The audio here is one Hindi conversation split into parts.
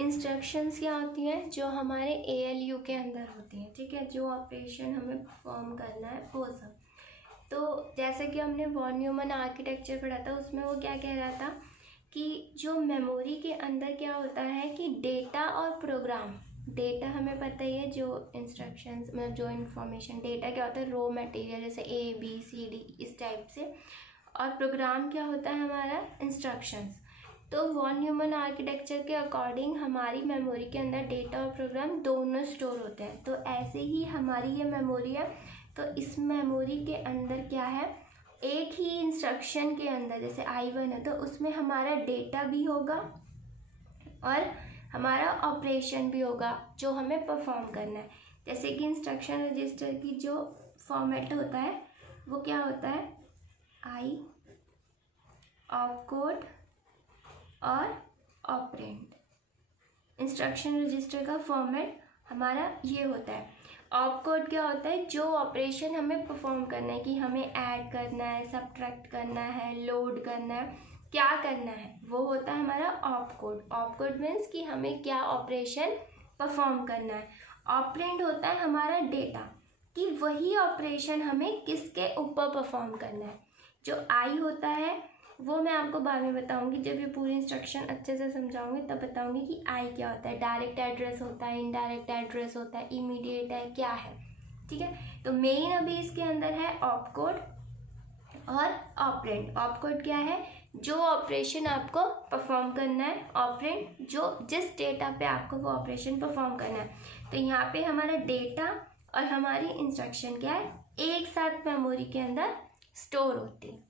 इंस्ट्रक्शंस क्या होती हैं जो हमारे ALU के अंदर होती हैं, ठीक है, जो ऑपरेशन हमें परफॉर्म करना है वो सब। तो जैसे कि हमने वॉन न्यूमन आर्किटेक्चर पढ़ा था, उसमें वो क्या कह रहा था कि जो मेमोरी के अंदर क्या होता है कि डेटा और प्रोग्राम, डेटा हमें पता ही है, जो इंस्ट्रक्शंस मतलब जो इन्फॉर्मेशन, डेटा क्या होता है रॉ मटेरियल जैसे ABCD इस टाइप से, और प्रोग्राम क्या होता है हमारा इंस्ट्रक्शंस। तो वॉन न्यूमन आर्किटेक्चर के अकॉर्डिंग हमारी मेमोरी के अंदर डेटा और प्रोग्राम दोनों स्टोर होते हैं। तो ऐसे ही हमारी ये मेमोरी है, तो इस मेमोरी के अंदर क्या है, एक ही इंस्ट्रक्शन के अंदर जैसे I1 है तो उसमें हमारा डेटा भी होगा और हमारा ऑपरेशन भी होगा जो हमें परफॉर्म करना है। जैसे कि इंस्ट्रक्शन रजिस्टर की जो फॉर्मेट होता है वो क्या होता है, I, ऑपकोड और ऑपरेंड। इंस्ट्रक्शन रजिस्टर का फॉर्मेट हमारा ये होता है। ऑपकोड क्या होता है, जो ऑपरेशन हमें परफॉर्म करना है कि हमें ऐड करना है, सब्ट्रैक्ट करना है, लोड करना है, क्या करना है, वो होता है हमारा ऑपकोड। ऑपकोड मीन्स कि हमें क्या ऑपरेशन परफॉर्म करना है। ऑपरेंड होता है हमारा डेटा, कि वही ऑपरेशन हमें किसके ऊपर परफॉर्म करना है। जो आई होता है वो मैं आपको बाद में बताऊंगी, जब ये पूरी इंस्ट्रक्शन अच्छे से समझाऊंगी तब बताऊंगी कि आई क्या होता है। डायरेक्ट एड्रेस होता है, इनडायरेक्ट एड्रेस होता है, इमीडिएट है, क्या है, ठीक है। तो मेन अभी इसके अंदर है ऑपकोड और ऑपरेंड। ऑपकोड क्या है, जो ऑपरेशन आपको परफॉर्म करना है, ऑपरेंड जो जिस डेटा पे आपको वो ऑपरेशन परफॉर्म करना है। तो यहाँ पे हमारा डेटा और हमारी इंस्ट्रक्शन क्या है, एक साथ मेमोरी के अंदर स्टोर होती है।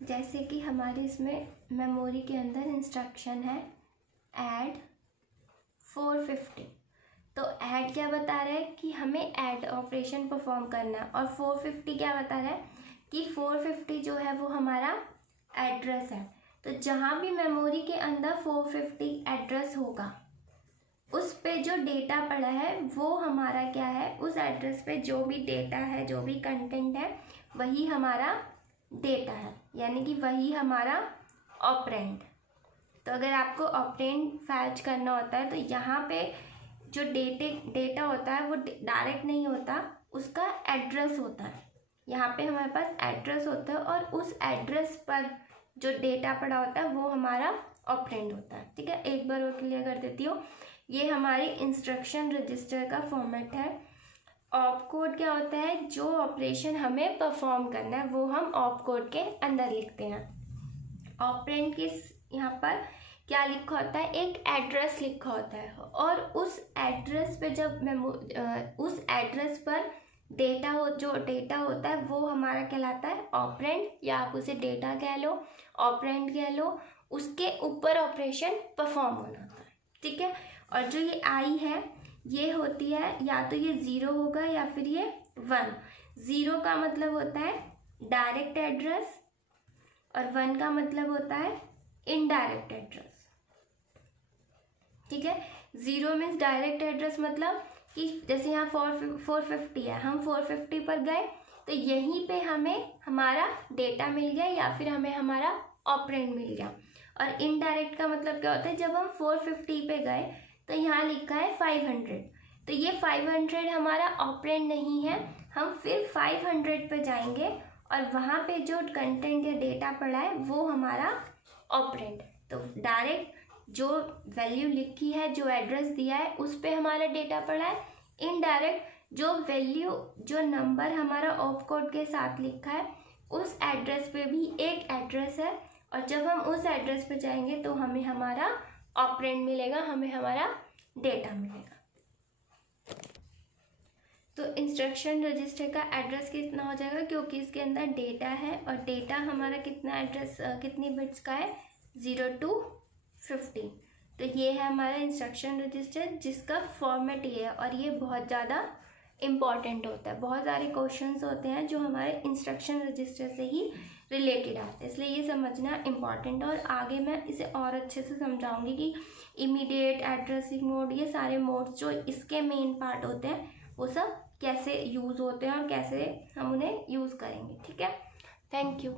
जैसे कि हमारे इसमें मेमोरी के अंदर इंस्ट्रक्शन है ऐड 450। तो ऐड क्या बता रहा है कि हमें ऐड ऑपरेशन परफॉर्म करना है, और 450 क्या बता रहा है कि 450 जो है वो हमारा एड्रेस है। तो जहाँ भी मेमोरी के अंदर 450 एड्रेस होगा उस पे जो डेटा पड़ा है वो हमारा क्या है, उस एड्रेस पे जो भी डेटा है, जो भी कंटेंट है वही हमारा डेटा है, यानी कि वही हमारा ऑपरेंड। तो अगर आपको ऑपरेंड फैच करना होता है तो यहाँ पे जो डेटा होता है वो डायरेक्ट नहीं होता, उसका एड्रेस होता है। यहाँ पे हमारे पास एड्रेस होता है और उस एड्रेस पर जो डेटा पड़ा होता है वो हमारा ऑपरेंड होता है, ठीक है। एक बार और क्लियर कर देती हूँ, ये हमारी इंस्ट्रक्शन रजिस्टर का फॉर्मेट है। ऑपकोड क्या होता है, जो ऑपरेशन हमें परफॉर्म करना है वो हम ऑपकोड के अंदर लिखते हैं। ऑपरेंड के यहाँ पर क्या लिखा होता है, एक एड्रेस लिखा होता है, और उस एड्रेस पे जब उस एड्रेस पर जो डेटा होता है वो हमारा कहलाता है ऑपरेंड, या आप उसे डेटा कह लो, ऑपरेंड कह लो। उसके ऊपर ऑपरेशन परफॉर्म होना होता है, ठीक है। और जो ये आई है ये होती है, या तो ये 0 होगा या फिर ये 1। 0 का मतलब होता है डायरेक्ट एड्रेस और 1 का मतलब होता है इनडायरेक्ट एड्रेस, ठीक है। 0 मीन्स डायरेक्ट एड्रेस, मतलब कि जैसे यहाँ 450 है, हम 450 पर गए तो यहीं पे हमें हमारा डेटा मिल गया या फिर हमें हमारा ऑपरेंड मिल गया। और इनडायरेक्ट का मतलब क्या होता है, जब हम 450 पे गए तो यहाँ लिखा है 500, तो ये 500 हमारा ऑपरेंड नहीं है, हम फिर 500 पे जाएंगे और वहाँ पे जो कंटेंट या डेटा पड़ा है वो हमारा ऑपरेंड। तो डायरेक्ट जो वैल्यू लिखी है, जो एड्रेस दिया है उस पे हमारा डेटा पड़ा है। इनडायरेक्ट जो वैल्यू, जो नंबर हमारा ऑपकोड के साथ लिखा है उस एड्रेस पे भी एक एड्रेस है, और जब हम उस एड्रेस पे जाएंगे तो हमें हमारा ऑपरेंड मिलेगा, हमें हमारा डेटा मिलेगा। तो इंस्ट्रक्शन रजिस्टर का एड्रेस कितना हो जाएगा, क्योंकि इसके अंदर डेटा है और डेटा हमारा कितना एड्रेस कितनी बिट्स का है, 0 to 50। तो ये है हमारा इंस्ट्रक्शन रजिस्टर जिसका फॉर्मेट ये है, और ये बहुत ज़्यादा इम्पॉर्टेंट होता है। बहुत सारे क्वेश्चंस होते हैं जो हमारे इंस्ट्रक्शन रजिस्टर से ही रिलेटेड आते हैं, इसलिए ये समझना इम्पॉर्टेंट है। और आगे मैं इसे और अच्छे से समझाऊंगी कि इमीडिएट, एड्रेसिंग मोड, ये सारे मोड्स जो इसके मेन पार्ट होते हैं वो सब कैसे यूज़ होते हैं और कैसे हम उन्हें यूज़ करेंगे, ठीक है। Thank you.